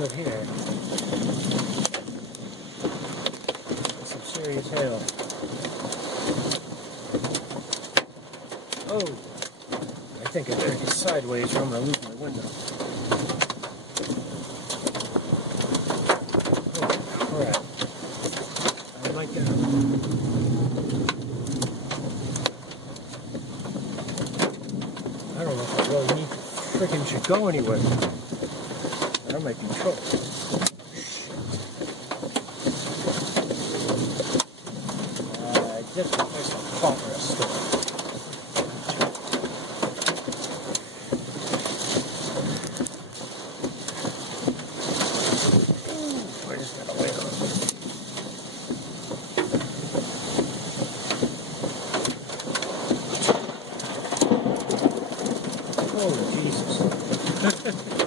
good here. Some serious hail. Oh, I think I better get sideways or I'm going to lose my window. Oh, crap. I might get I don't know if I really need to freaking should go anywhere. I might be in trouble. I just got myself caught in a storm. I just gotta wait on it. Holy Jesus.